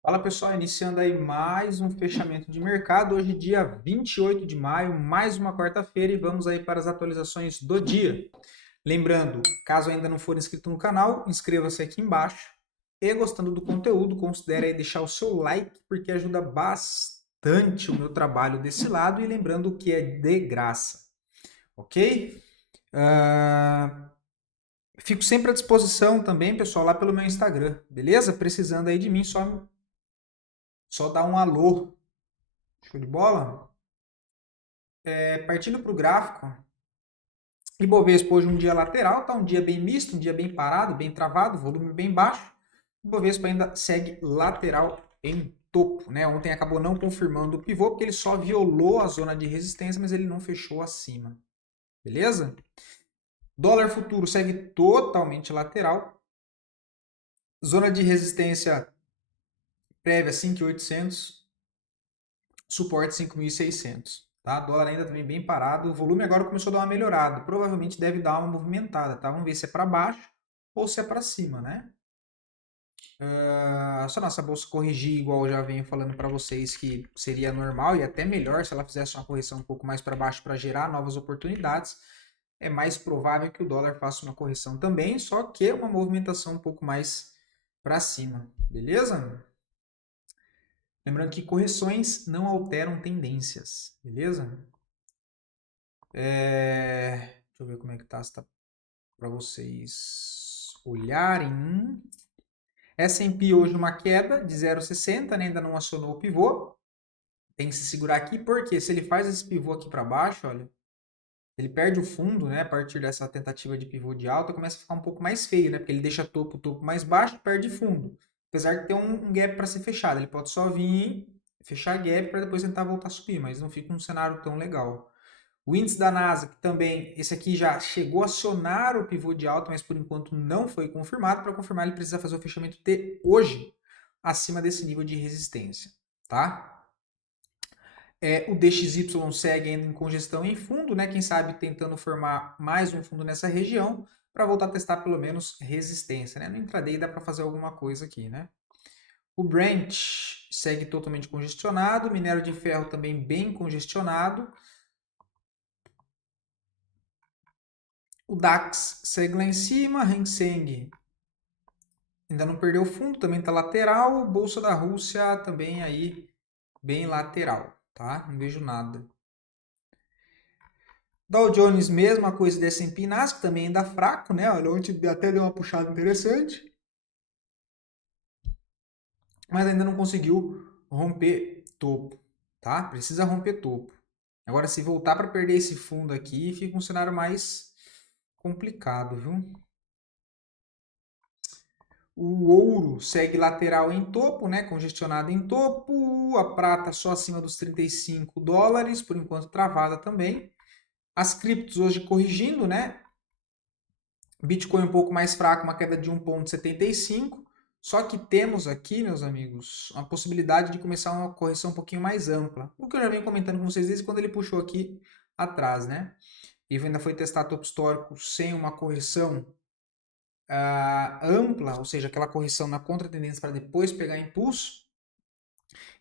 Fala pessoal, iniciando aí mais um fechamento de mercado. Hoje, dia 28 de maio, mais uma quarta-feira, e vamos aí para as atualizações do dia. Lembrando, caso ainda não for inscrito no canal, inscreva-se aqui embaixo. E gostando do conteúdo, considere aí deixar o seu like, porque ajuda bastante o meu trabalho desse lado. E lembrando que é de graça, ok? Fico sempre à disposição também, pessoal, lá pelo meu Instagram, beleza? Precisando aí de mim, só dar um alô. Show de bola? Partindo para o gráfico, Ibovespa hoje um dia lateral, tá? Um dia bem misto, um dia bem parado, bem travado, volume bem baixo. Ibovespa ainda segue lateral em topo, né? Ontem acabou não confirmando o pivô, porque ele só violou a zona de resistência, mas ele não fechou acima. Beleza? Dólar futuro segue totalmente lateral. Zona de resistência prévia 5.800, suporte 5.600. Tá? Dólar ainda também bem parado. O volume agora começou a dar uma melhorada. Provavelmente deve dar uma movimentada. Tá? Vamos ver se é para baixo ou se é para cima, né? Se a nossa bolsa corrigir, igual eu já venho falando para vocês, que seria normal e até melhor se ela fizesse uma correção um pouco mais para baixo para gerar novas oportunidades, é mais provável que o dólar faça uma correção também, só que uma movimentação um pouco mais para cima, beleza? Lembrando que correções não alteram tendências, beleza? Deixa eu ver como é que tá, para vocês olharem. S&P hoje uma queda de 0,60, né? Ainda não acionou o pivô. Tem que se segurar aqui, porque se ele faz esse pivô aqui para baixo, olha, ele perde o fundo, né? A partir dessa tentativa de pivô de alta, começa a ficar um pouco mais feio, né? Porque ele deixa topo mais baixo, perde fundo. Apesar de ter um gap para ser fechado, ele pode só vir fechar gap para depois tentar voltar a subir, mas não fica um cenário tão legal. O índice da NASA, que também, esse aqui já chegou a acionar o pivô de alta, mas por enquanto não foi confirmado. Para confirmar, ele precisa fazer o fechamento de hoje, acima desse nível de resistência, tá? O DXY segue ainda em congestão em fundo, né? Quem sabe tentando formar mais um fundo nessa região para voltar a testar pelo menos resistência, né? No intraday dá para fazer alguma coisa aqui, né? O Brent segue totalmente congestionado, minério de ferro também bem congestionado. O DAX segue lá em cima, Hang Seng ainda não perdeu fundo, também está lateral. Bolsa da Rússia também aí bem lateral, tá? Não vejo nada. Dow Jones, mesma coisa de S&P e Nasdaq, também ainda fraco, né? Olha, ontem até deu uma puxada interessante, mas ainda não conseguiu romper topo, tá? Precisa romper topo. Agora, se voltar para perder esse fundo aqui, fica um cenário mais complicado, viu? O ouro segue lateral em topo, né? Congestionado em topo. A prata só acima dos US$ 35, por enquanto travada também. As criptos hoje corrigindo, né? Bitcoin um pouco mais fraco, uma queda de 1,75. Só que temos aqui, meus amigos, a possibilidade de começar uma correção um pouquinho mais ampla. O que eu já venho comentando com vocês desde quando ele puxou aqui atrás, né? E ainda foi testar topo histórico sem uma correção ampla, ou seja, aquela correção na contratendência para depois pegar impulso,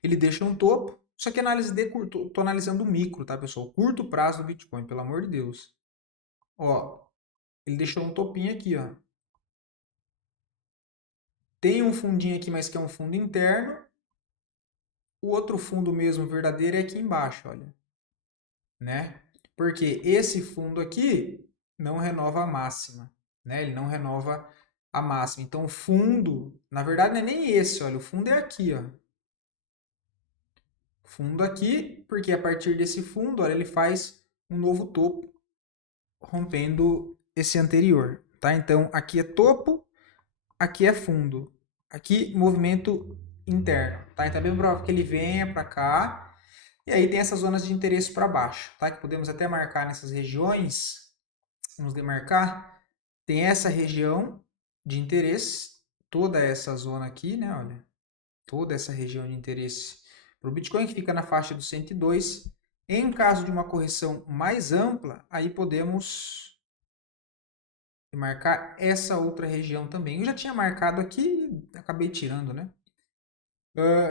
ele deixa um topo. Só que análise de curto, tô analisando o micro, tá, pessoal? Curto prazo do Bitcoin, pelo amor de Deus. Ó, ele deixou um topinho aqui, ó. Tem um fundinho aqui, mas que é um fundo interno. O outro fundo mesmo verdadeiro é aqui embaixo, olha, né? Porque esse fundo aqui não renova a máxima, né? Ele não renova a máxima. Então o fundo, na verdade não é nem esse, olha, o fundo é aqui, ó. Fundo aqui, porque a partir desse fundo, olha, ele faz um novo topo, rompendo esse anterior, tá? Então aqui é topo, aqui é fundo, aqui movimento interno, tá? Então é bem provável que ele venha para cá e aí tem essas zonas de interesse para baixo, tá? Que podemos até marcar nessas regiões, vamos demarcar, tem essa região de interesse, toda essa zona aqui, né? Olha, toda essa região de interesse para o Bitcoin, que fica na faixa dos 102. Em caso de uma correção mais ampla, aí podemos marcar essa outra região também. Eu já tinha marcado aqui, acabei tirando, né?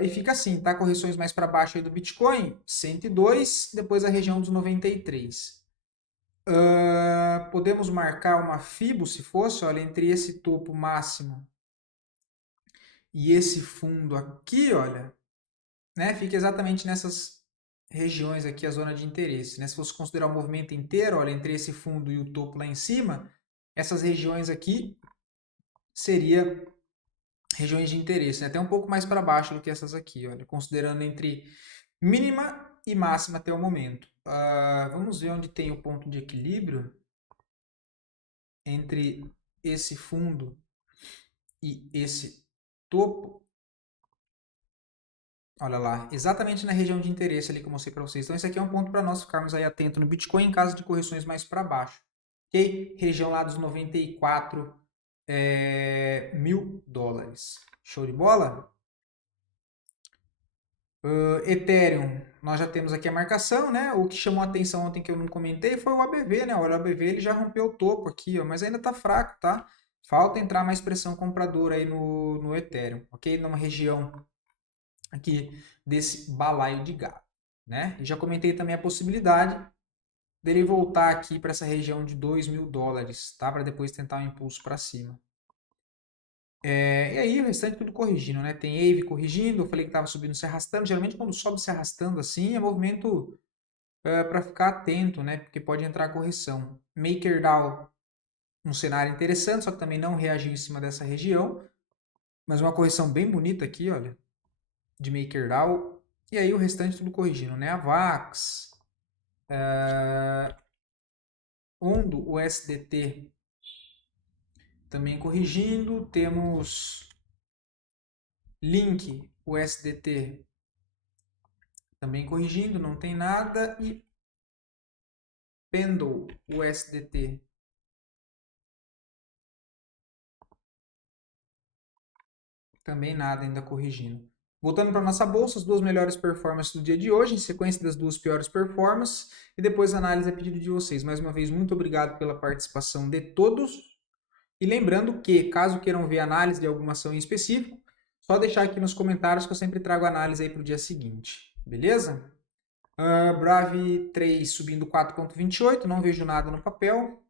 E fica assim, tá? Correções mais para baixo aí do Bitcoin, 102, depois a região dos 93. Podemos marcar uma Fibo, se fosse, olha, entre esse topo máximo e esse fundo aqui, olha, né? Fica exatamente nessas regiões aqui, a zona de interesse, né? Se fosse considerar o movimento inteiro, olha, entre esse fundo e o topo lá em cima, essas regiões aqui seria regiões de interesse, né? Até um pouco mais para baixo do que essas aqui, olha, considerando entre mínima e máxima até o momento. Vamos ver onde tem o ponto de equilíbrio entre esse fundo e esse topo. Olha lá, exatamente na região de interesse ali que eu mostrei para vocês. Então, esse aqui é um ponto para nós ficarmos aí atentos no Bitcoin em caso de correções mais para baixo. Ok? Região lá dos 94 mil dólares. Show de bola? Ethereum, nós já temos aqui a marcação, né? O que chamou a atenção ontem que eu não comentei foi o ABV, né? Olha, o ABV ele já rompeu o topo aqui, ó, mas ainda tá fraco, tá? Falta entrar mais pressão compradora aí no Ethereum, ok? Numa região aqui desse balaio de gado, né? E já comentei também a possibilidade dele voltar aqui para essa região de 2 mil dólares, tá? Para depois tentar um impulso para cima. E aí o restante tudo corrigindo, né? Tem AVE corrigindo, eu falei que estava subindo se arrastando. Geralmente quando sobe se arrastando assim, é movimento para ficar atento, né? Porque pode entrar correção. MakerDAO, um cenário interessante, só que também não reagiu em cima dessa região. Mas uma correção bem bonita aqui, olha, de MakerDAO. E aí o restante tudo corrigindo, né? A VAX, Ondo, o SDT também corrigindo. Temos Link, o SDT também corrigindo, não tem nada. E Pendle, o SDT. Também nada ainda corrigindo. Voltando para a nossa bolsa, as duas melhores performances do dia de hoje, em sequência das duas piores performances, e depois a análise a pedido de vocês. Mais uma vez, muito obrigado pela participação de todos. E lembrando que, caso queiram ver análise de alguma ação em específico, só deixar aqui nos comentários que eu sempre trago análise aí para o dia seguinte. Beleza? Brave 3 subindo 4,28, não vejo nada no papel.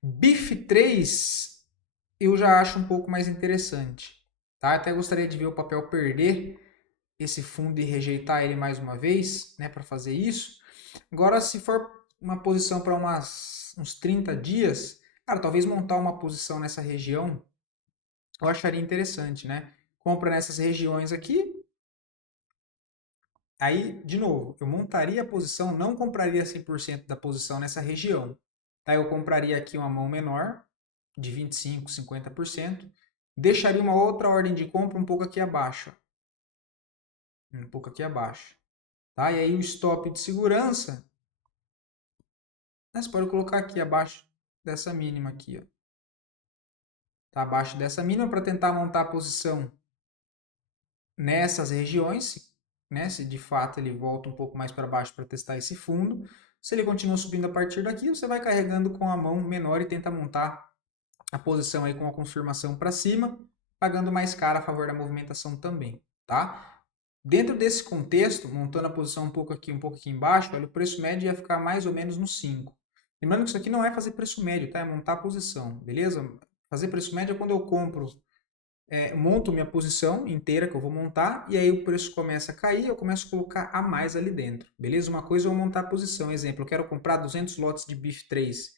BIF 3 eu já acho um pouco mais interessante. Tá? Até gostaria de ver o papel perder esse fundo e rejeitar ele mais uma vez, né, para fazer isso. Agora, se for uma posição para uns 30 dias, cara, talvez montar uma posição nessa região eu acharia interessante, né? Compra nessas regiões aqui. Aí, de novo, eu montaria a posição, não compraria 100% da posição nessa região. Tá? Eu compraria aqui uma mão menor, de 25%, 50%. Deixaria uma outra ordem de compra um pouco aqui abaixo. Um pouco aqui abaixo. Tá? E aí o stop de segurança, né, você pode colocar aqui abaixo dessa mínima aqui. Ó. Tá abaixo dessa mínima para tentar montar a posição nessas regiões, né? Se de fato ele volta um pouco mais para baixo para testar esse fundo. Se ele continua subindo a partir daqui, você vai carregando com a mão menor e tenta montar a posição aí com a confirmação para cima, pagando mais caro a favor da movimentação também, tá? Dentro desse contexto, montando a posição um pouco aqui embaixo, olha, o preço médio ia ficar mais ou menos no 5. Lembrando que isso aqui não é fazer preço médio, tá? É montar a posição, beleza? Fazer preço médio é quando eu compro monto minha posição inteira que eu vou montar e aí o preço começa a cair, eu começo a colocar a mais ali dentro, beleza? Uma coisa é eu montar a posição, exemplo, eu quero comprar 200 lotes de BIF 3,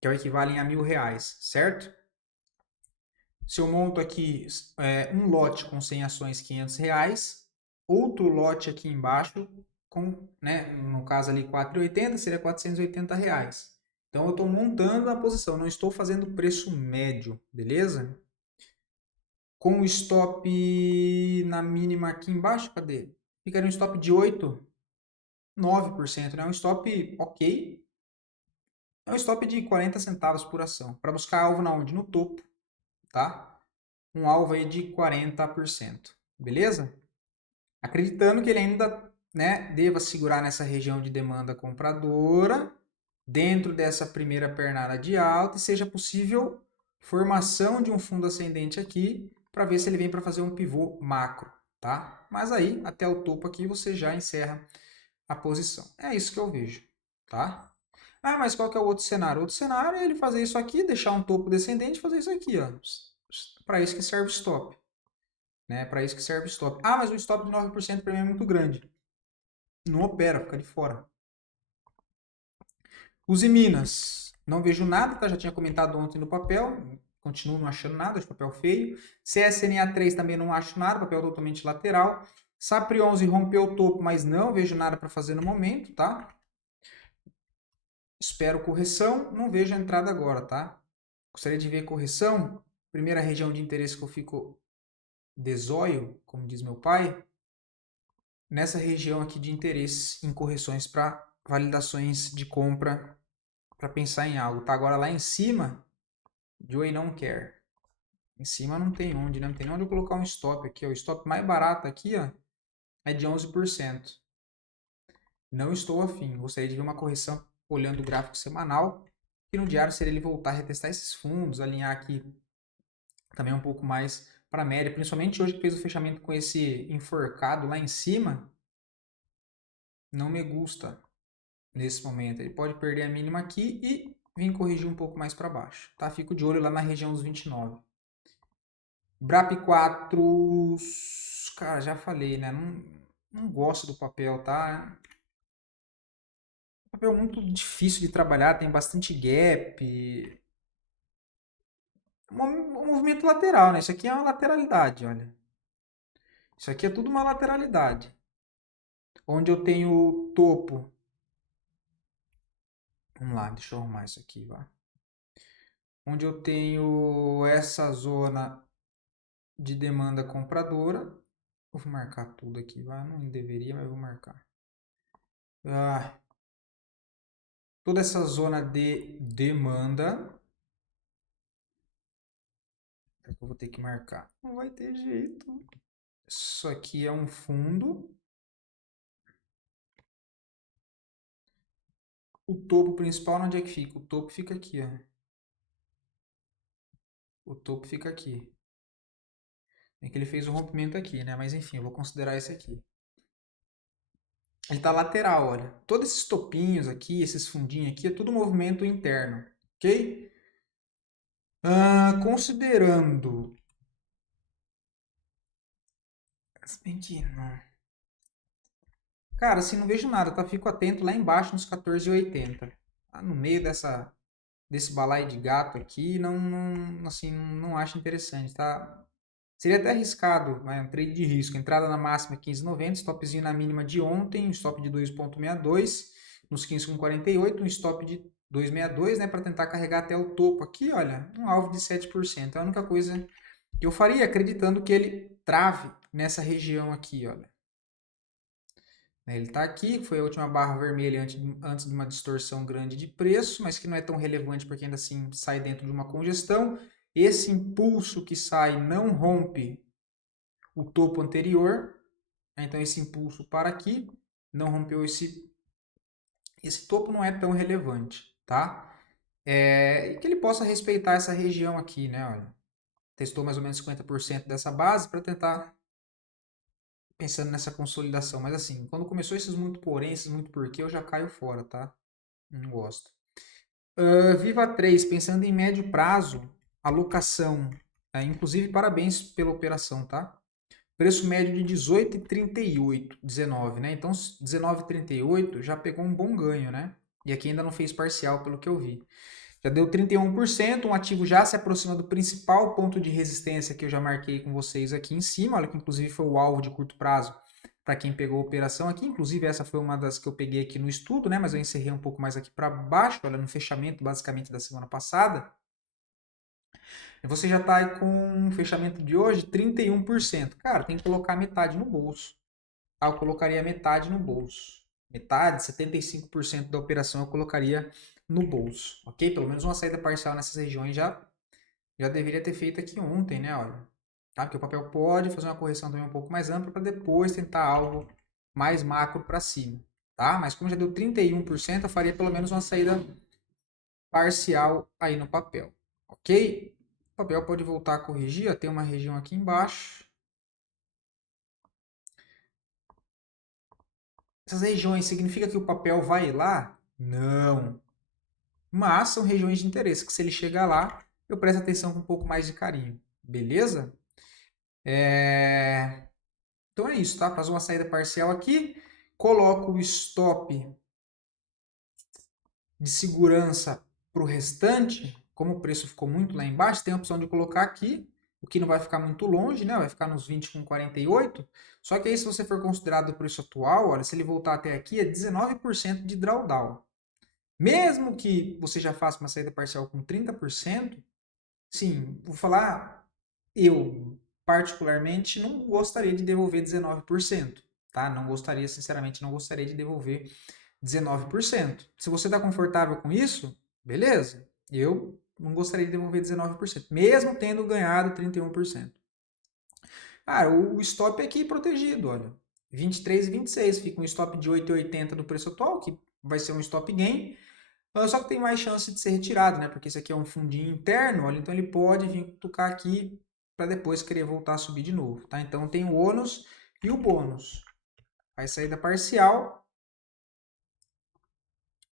que é o equivalente a R$1.000, certo? Se eu monto aqui um lote com 100 ações, R$500, outro lote aqui embaixo com, né, no caso ali 4,80, seria R$480. Então eu estou montando a posição, não estou fazendo preço médio, beleza? Com o stop na mínima aqui embaixo, cadê? Ficaria um stop de 8, 9%, né? Um stop ok. É um stop de 40 centavos por ação. Para buscar alvo na onde? No topo, tá? Um alvo aí de 40%. Beleza? Acreditando que ele ainda, né, deva segurar nessa região de demanda compradora, dentro dessa primeira pernada de alta, e seja possível formação de um fundo ascendente aqui, para ver se ele vem para fazer um pivô macro. tá? Mas aí, até o topo aqui, você já encerra a posição. É isso que eu vejo, tá? Ah, mas qual que é o outro cenário? O outro cenário é ele fazer isso aqui, deixar um topo descendente e fazer isso aqui, ó. Para isso que serve o stop, né? Para isso que serve o stop. Ah, mas o stop de 9% para mim é muito grande. Não opera, fica de fora. Use Minas. Não vejo nada, tá? Já tinha comentado ontem no papel. Continuo não achando nada, acho papel feio. CSNA3 também não acho nada, papel totalmente lateral. Sapri 11 rompeu o topo, mas não vejo nada para fazer no momento, tá? Espero correção, não vejo a entrada agora, tá? Gostaria de ver correção. Primeira região de interesse que eu fico de zóio, como diz meu pai, nessa região aqui de interesse em correções para validações de compra para pensar em algo. Tá agora lá em cima, Joey não quer. Em cima não tem onde, né? Não tem onde eu colocar um stop aqui. Ó. O stop mais barato aqui ó, é de 11%. Não estou afim. Gostaria de ver uma correção olhando o gráfico semanal. E no diário seria ele voltar a retestar esses fundos, alinhar aqui também um pouco mais para a média. Principalmente hoje que fez o fechamento com esse enforcado lá em cima. Não me gusta nesse momento. Ele pode perder a mínima aqui e vir corrigir um pouco mais para baixo. Tá? Fico de olho lá na região dos 29. BRAP 4, cara, já falei, né? Não gosto do papel, tá? Papel muito difícil de trabalhar, tem bastante gap. Um movimento lateral, né? Isso aqui é uma lateralidade, olha. Isso aqui é tudo uma lateralidade. Onde eu tenho topo. Vamos lá, deixa eu arrumar isso aqui, vá. Onde eu tenho essa zona de demanda compradora. Vou marcar tudo aqui, vai. Não deveria, mas vou marcar. Ah, toda essa zona de demanda. É que eu vou ter que marcar. Não vai ter jeito. Isso aqui é um fundo. O topo principal, onde é que fica? O topo fica aqui, ó. O topo fica aqui. É que ele fez o rompimento aqui, né? Mas enfim, eu vou considerar esse aqui. Ele tá lateral, olha. Todos esses topinhos aqui, esses fundinhos aqui, é tudo movimento interno, ok? Considerando... Se bem que não... Cara, assim, não vejo nada, tá? Fico atento lá embaixo nos 14,80. Tá no meio desse balaio de gato aqui, assim, não acho interessante, tá? Seria até arriscado, né? Um trade de risco. Entrada na máxima 15,90, stopzinho na mínima de ontem, um stop de 2,62 nos 15,48, um stop de 2,62, né, para tentar carregar até o topo aqui, olha, um alvo de 7%. É a única coisa que eu faria, acreditando que ele trave nessa região aqui, olha. Ele está aqui, foi a última barra vermelha antes de uma distorção grande de preço, mas que não é tão relevante porque ainda assim sai dentro de uma congestão. Esse impulso que sai não rompe o topo anterior, né? Então esse impulso para aqui, não rompeu esse topo, não é tão relevante, tá? E que ele possa respeitar essa região aqui, né? Olha, testou mais ou menos 50% dessa base para tentar pensando nessa consolidação. Mas assim, quando começou esses muito porém, esses muito porquê, eu já caio fora, tá? Não gosto. Viva 3, pensando em médio prazo, alocação. Inclusive, parabéns pela operação, tá? Preço médio de 18,38, 19, né? Então, 19,38 já pegou um bom ganho, né? E aqui ainda não fez parcial, pelo que eu vi. Já deu 31%, um ativo já se aproxima do principal ponto de resistência que eu já marquei com vocês aqui em cima. Olha que inclusive foi o alvo de curto prazo para quem pegou a operação aqui. Inclusive essa foi uma das que eu peguei aqui no estudo, né? Mas eu encerrei um pouco mais aqui para baixo, olha, no fechamento basicamente da semana passada. Você já está com um fechamento de hoje 31%. Cara, tem que colocar metade no bolso. Eu colocaria metade no bolso. Metade, 75% da operação eu colocaria no bolso, ok? Pelo menos uma saída parcial nessas regiões já deveria ter feito aqui ontem, né? Olha, tá? Porque o papel pode fazer uma correção também um pouco mais ampla para depois tentar algo mais macro para cima, tá? Mas como já deu 31%, eu faria pelo menos uma saída parcial aí no papel, ok? O papel pode voltar a corrigir, ó, tem uma região aqui embaixo. essas regiões significa que o papel vai lá? Não. Mas são regiões de interesse, que se ele chegar lá, eu presto atenção com um pouco mais de carinho. Beleza? Então é isso, tá? Faz uma saída parcial aqui, coloco o stop de segurança para o restante, como o preço ficou muito lá embaixo, tem a opção de colocar aqui, o que não vai ficar muito longe, né? Vai ficar nos 20,48. Só que aí, se você for considerado o preço atual, olha, se ele voltar até aqui, é 19% de drawdown. Mesmo que você já faça uma saída parcial com 30%, sim, vou falar, eu particularmente não gostaria de devolver 19%, tá? Não gostaria, sinceramente, não gostaria de devolver 19%. Se você está confortável com isso, beleza. Eu não gostaria de devolver 19%, mesmo tendo ganhado 31%. Cara, o stop aqui protegido, olha. 23 e 26, fica um stop de 8,80 do preço atual, que vai ser um stop gain, só que tem mais chance de ser retirado, né? Porque isso aqui é um fundinho interno, olha, então ele pode vir tocar aqui para depois querer voltar a subir de novo, tá? Então tem o ônus e o bônus. Vai sair da parcial,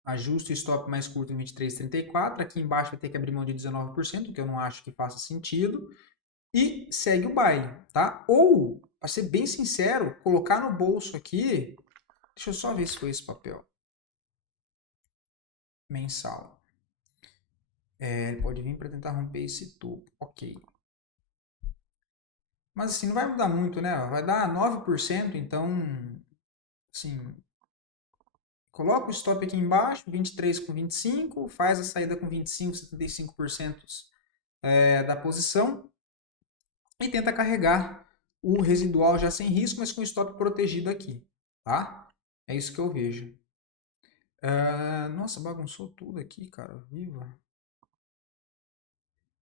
ajuste o stop mais curto em 23,34. Aqui embaixo vai ter que abrir mão de 19%, que eu não acho que faça sentido. E segue o baile, tá? Ou, para ser bem sincero, colocar no bolso aqui. Deixa eu só ver se foi esse papel. Mensal. Ele pode vir para tentar romper esse topo. Ok. Mas assim, não vai mudar muito, né? Vai dar 9%, então, assim, coloca o stop aqui embaixo, 23 com 25, faz a saída com 25, 75% da posição e tenta carregar o residual já sem risco, mas com o stop protegido aqui, tá? É isso que eu vejo. Nossa, bagunçou tudo aqui, cara. Viva.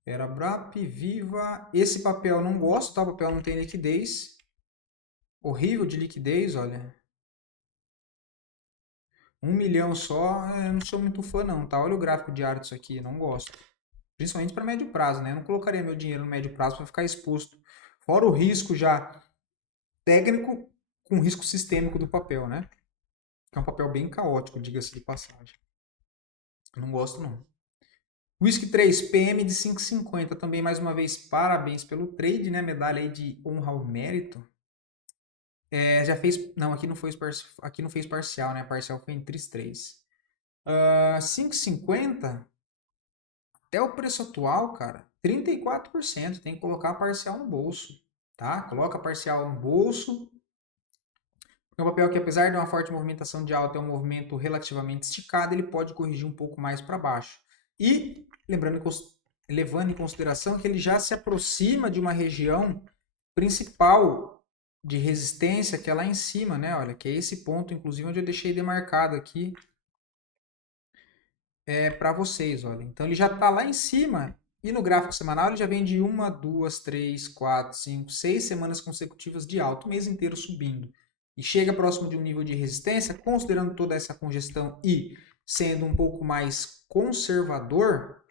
Era BRAP, Viva. Esse papel eu não gosto, tá? O papel não tem liquidez. Horrível de liquidez, olha. 1 milhão só, eu não sou muito fã não, tá? Olha o gráfico diário disso aqui, não gosto. Principalmente para médio prazo, né? Eu não colocaria meu dinheiro no médio prazo para ficar exposto. Fora o risco já técnico com risco sistêmico do papel, né? Que é um papel bem caótico, diga-se de passagem. Eu não gosto não. Whisky 3, PM de 5,50. Também, mais uma vez, parabéns pelo trade, né? Medalha aí de honra ao mérito. Já fez... Não, aqui não fez parcial, né? Parcial foi em 3,3. 5,50... Até o preço atual, cara, 34%. Tem que colocar a parcial no bolso, tá? Coloca a parcial no bolso. É um papel que, apesar de uma forte movimentação de alta, é um movimento relativamente esticado, ele pode corrigir um pouco mais para baixo. E, levando em consideração que ele já se aproxima de uma região principal de resistência, que é lá em cima, né? Olha, que é esse ponto, inclusive, onde eu deixei demarcado aqui para vocês, olha. Então ele já está lá em cima e no gráfico semanal ele já vem de 1, 2, 3, 4, 5, 6 semanas consecutivas de alta, o mês inteiro subindo. E chega próximo de um nível de resistência, considerando toda essa congestão e sendo um pouco mais conservador,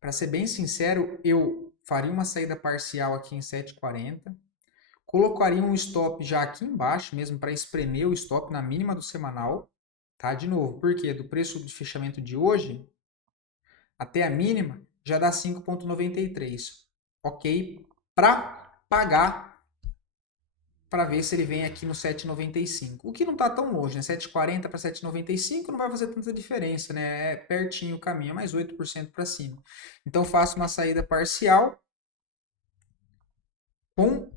para ser bem sincero, eu faria uma saída parcial aqui em 7,40, colocaria um stop já aqui embaixo mesmo para espremer o stop na mínima do semanal, tá? De novo, porque do preço de fechamento de hoje até a mínima já dá 5,93. Ok? Para pagar, para ver se ele vem aqui no 7,95. O que não está tão longe, né? 7,40 para 7,95 não vai fazer tanta diferença, né? É pertinho o caminho, é mais 8% para cima. Então faço uma saída parcial com...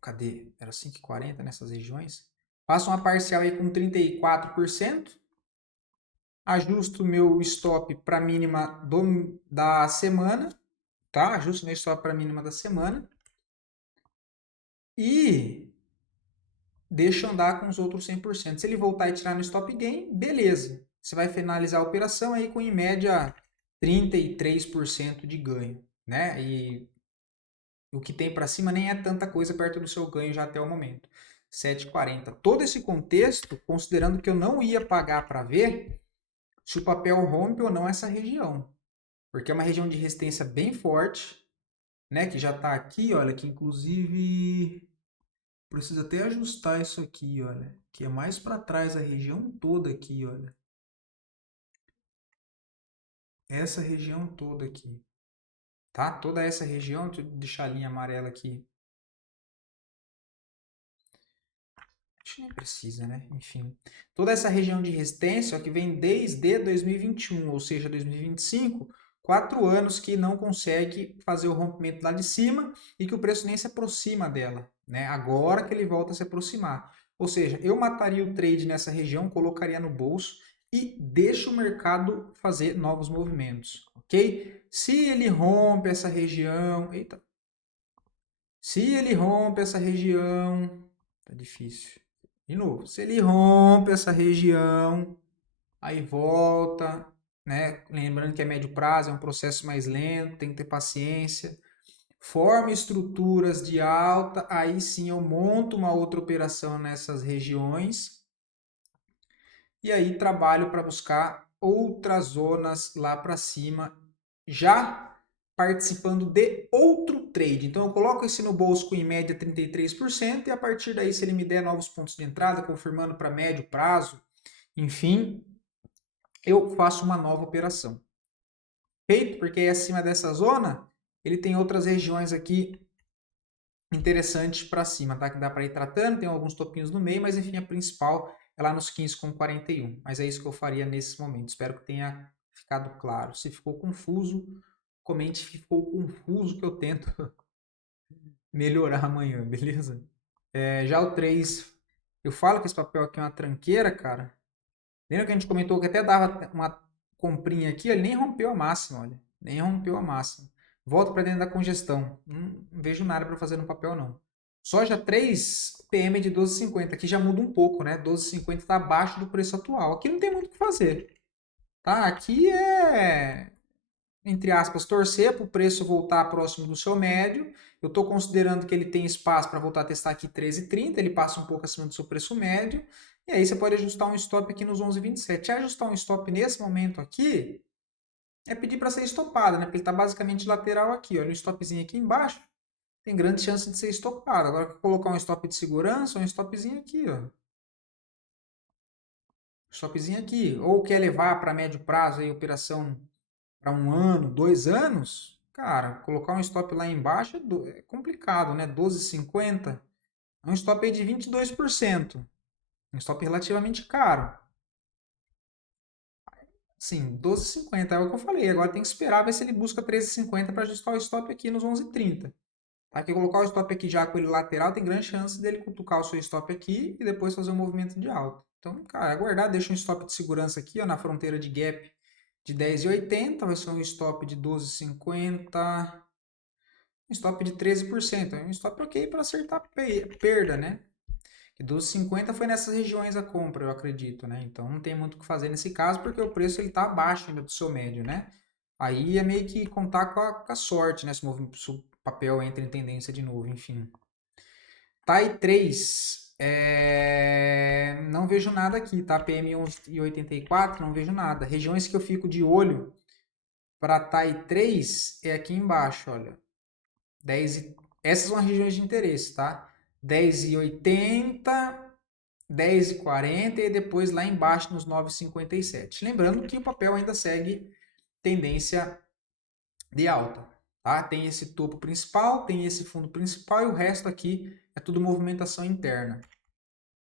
Cadê? Era 5,40 nessas regiões. Faço uma parcial aí com 34%. Ajusto meu stop para a mínima da semana, tá? Ajusto meu stop para a mínima da semana. E deixo andar com os outros 100%. Se ele voltar e tirar no stop gain, beleza. Você vai finalizar a operação aí com, em média, 33% de ganho, né? E o que tem para cima nem é tanta coisa perto do seu ganho já até o momento. 7,40. Todo esse contexto, considerando que eu não ia pagar para ver se o papel rompe ou não essa região. Porque é uma região de resistência bem forte, né? Que já está aqui, olha, que inclusive Preciso até ajustar isso aqui, olha, que é mais para trás a região toda aqui, olha. Essa região toda aqui, tá? Toda essa região, deixa eu deixar a linha amarela aqui. Acho que nem precisa, né? Enfim. Toda essa região de resistência, ó, que vem desde 2021, ou seja, 2025, 4 anos que não consegue fazer o rompimento lá de cima e que o preço nem se aproxima dela, né? Agora que ele volta a se aproximar. Ou seja, eu mataria o trade nessa região, colocaria no bolso e deixo o mercado fazer novos movimentos, ok? Se ele rompe essa região, eita, se ele rompe essa região, tá difícil. De novo, se ele rompe essa região, aí volta, né? Lembrando que é médio prazo, é um processo mais lento, tem que ter paciência. Forma estruturas de alta, aí sim eu monto uma outra operação nessas regiões e aí trabalho para buscar outras zonas lá para cima, já participando de outro trade. Então eu coloco esse no bolso com em média 33% e a partir daí, se ele me der novos pontos de entrada, confirmando para médio prazo, enfim, eu faço uma nova operação. Feito, porque acima dessa zona, ele tem outras regiões aqui interessantes para cima, tá? Que dá para ir tratando, tem alguns topinhos no meio, mas enfim, a principal é lá nos 15,41. Mas é isso que eu faria nesse momento. Espero que tenha ficado claro. Se ficou confuso, comente se ficou confuso que eu tento melhorar amanhã, beleza? Já o 3, eu falo que esse papel aqui é uma tranqueira, cara. Lembra que a gente comentou que até dava uma comprinha aqui, ele nem rompeu a máxima, olha. Nem rompeu a máxima. Volta para dentro da congestão. Não vejo nada para fazer no papel, não. Soja 3 PM de 12,50. Aqui já muda um pouco, né? 12,50 está abaixo do preço atual. Aqui não tem muito o que fazer. Tá? Aqui é, entre aspas, torcer para o preço voltar próximo do seu médio. Eu estou considerando que ele tem espaço para voltar a testar aqui 13,30. Ele passa um pouco acima do seu preço médio. E aí você pode ajustar um stop aqui nos 11,27. Ajustar um stop nesse momento aqui é pedir para ser estopado, né? Porque ele está basicamente lateral aqui. Olha o stopzinho aqui embaixo. Tem grande chance de ser estopado. Agora, colocar um stop de segurança, um stopzinho aqui, ó. Stopzinho aqui. Ou quer levar para médio prazo aí, operação para 1 ano, 2 anos, cara, colocar um stop lá embaixo é complicado, né? 12,50 é um stop aí de 22%. Um stop relativamente caro. Sim, 12,50 é o que eu falei. Agora tem que esperar ver se ele busca 13,50 para ajustar o stop aqui nos 11,30. Tá? Que colocar o stop aqui já com ele lateral, tem grande chance dele cutucar o seu stop aqui e depois fazer um movimento de alta. Então, cara, aguardar, deixa um stop de segurança aqui, ó, na fronteira de gap de 10,80, vai ser um stop de 12,50, um stop de 13%, é um stop ok para acertar perda, né? E 12,50 foi nessas regiões a compra, eu acredito, né? Então não tem muito o que fazer nesse caso, porque o preço ele está abaixo ainda do seu médio, né? Aí é meio que contar com a sorte, né? Se o papel entra em tendência de novo, enfim. TAI 3, não vejo nada aqui, tá? PM 11,84, não vejo nada. Regiões que eu fico de olho para TAI 3 é aqui embaixo, olha. 10 essas são as regiões de interesse, tá? 10,80, 10,40 e depois lá embaixo nos 9,57. Lembrando que o papel ainda segue tendência de alta, tá? Tem esse topo principal, tem esse fundo principal e o resto aqui é tudo movimentação interna.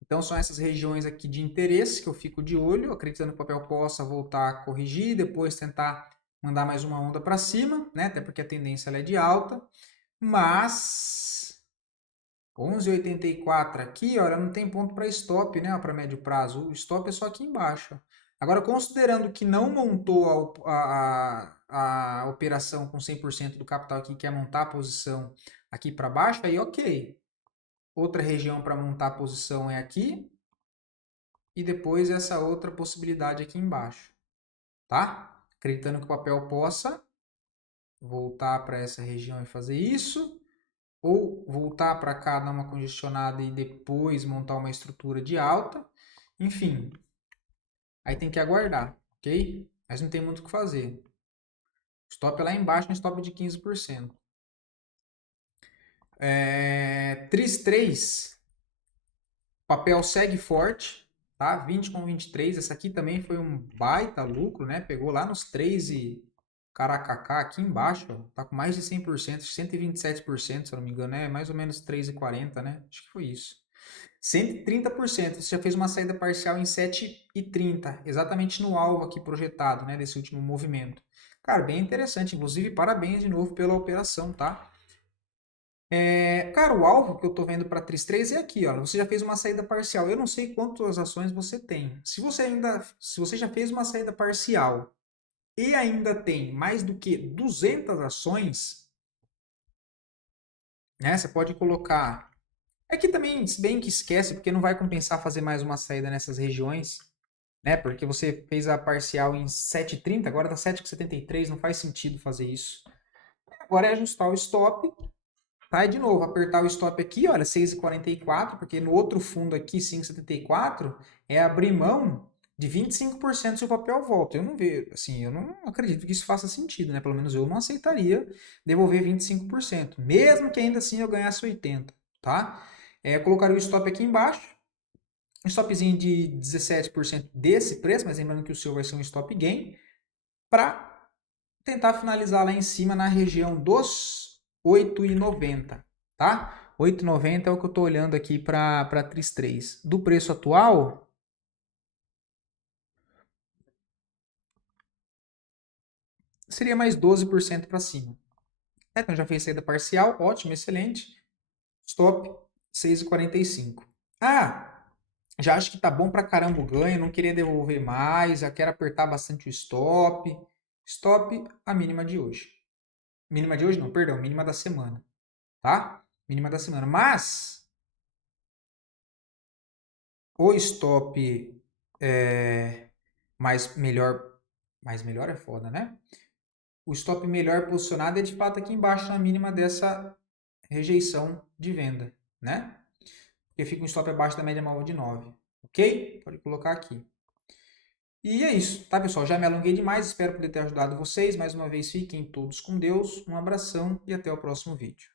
Então são essas regiões aqui de interesse que eu fico de olho, acreditando que o papel possa voltar a corrigir, depois tentar mandar mais uma onda para cima, né? Até porque a tendência é de alta. Mas 11,84 aqui, olha, não tem ponto para stop, né, para médio prazo. O stop é só aqui embaixo. Agora, considerando que não montou a operação com 100% do capital aqui, quer montar a posição aqui para baixo, aí ok. Outra região para montar a posição é aqui. E depois essa outra possibilidade aqui embaixo. Tá? Acreditando que o papel possa voltar para essa região e fazer isso. Ou voltar para cá, dar uma congestionada e depois montar uma estrutura de alta. Enfim, aí tem que aguardar, ok? Mas não tem muito o que fazer. Stop é lá embaixo, um stop de 15%. TRIS 3, papel segue forte, tá? 20,23. Essa aqui também foi um baita lucro, né? Pegou lá nos 3 e caracacá aqui embaixo, ó, tá com mais de 100%, 127%, se eu não me engano, é mais ou menos 3,40, né? Acho que foi isso. 130%. Você já fez uma saída parcial em 7,30, exatamente no alvo aqui projetado, né, desse último movimento. Cara, bem interessante. Inclusive, parabéns de novo pela operação, tá? Cara, o alvo que eu tô vendo para Tris 3 é aqui, ó. Você já fez uma saída parcial. Eu não sei quantas ações você tem. Se você já fez uma saída parcial e ainda tem mais do que 200 ações, né? Você pode colocar. Aqui também, se bem que esquece, porque não vai compensar fazer mais uma saída nessas regiões, né? Porque você fez a parcial em 7,30, agora tá 7,73, não faz sentido fazer isso. Agora é ajustar o stop, tá? E de novo, apertar o stop aqui, olha, 6,44, porque no outro fundo aqui, 5,74, é abrir mão de 25% se o papel volta. Eu não vejo, assim, eu não acredito que isso faça sentido, né? Pelo menos eu não aceitaria devolver 25%, mesmo que ainda assim eu ganhasse 80%, tá? Colocaria o stop aqui embaixo, um stopzinho de 17% desse preço, mas lembrando que o seu vai ser um stop gain, para tentar finalizar lá em cima na região dos 8,90, tá? 8,90 é o que eu estou olhando aqui para Tris 3. Do preço atual, seria mais 12% para cima. Então já fez saída parcial, ótimo, excelente. Stop 6,45. Ah, já acho que tá bom pra caramba o ganho, não queria devolver mais, já quero apertar bastante o stop. Stop a mínima de hoje. Mínima de hoje não, perdão, mínima da semana, tá? Mínima da semana. Mas o stop é, mais melhor é foda, né? O stop melhor posicionado é de fato aqui embaixo na mínima dessa rejeição de venda, né? Porque fica um stop abaixo da média móvel de 9, ok? Pode colocar aqui. E é isso, tá, pessoal? Já me alonguei demais, espero poder ter ajudado vocês. Mais uma vez, fiquem todos com Deus. Um abração e até o próximo vídeo.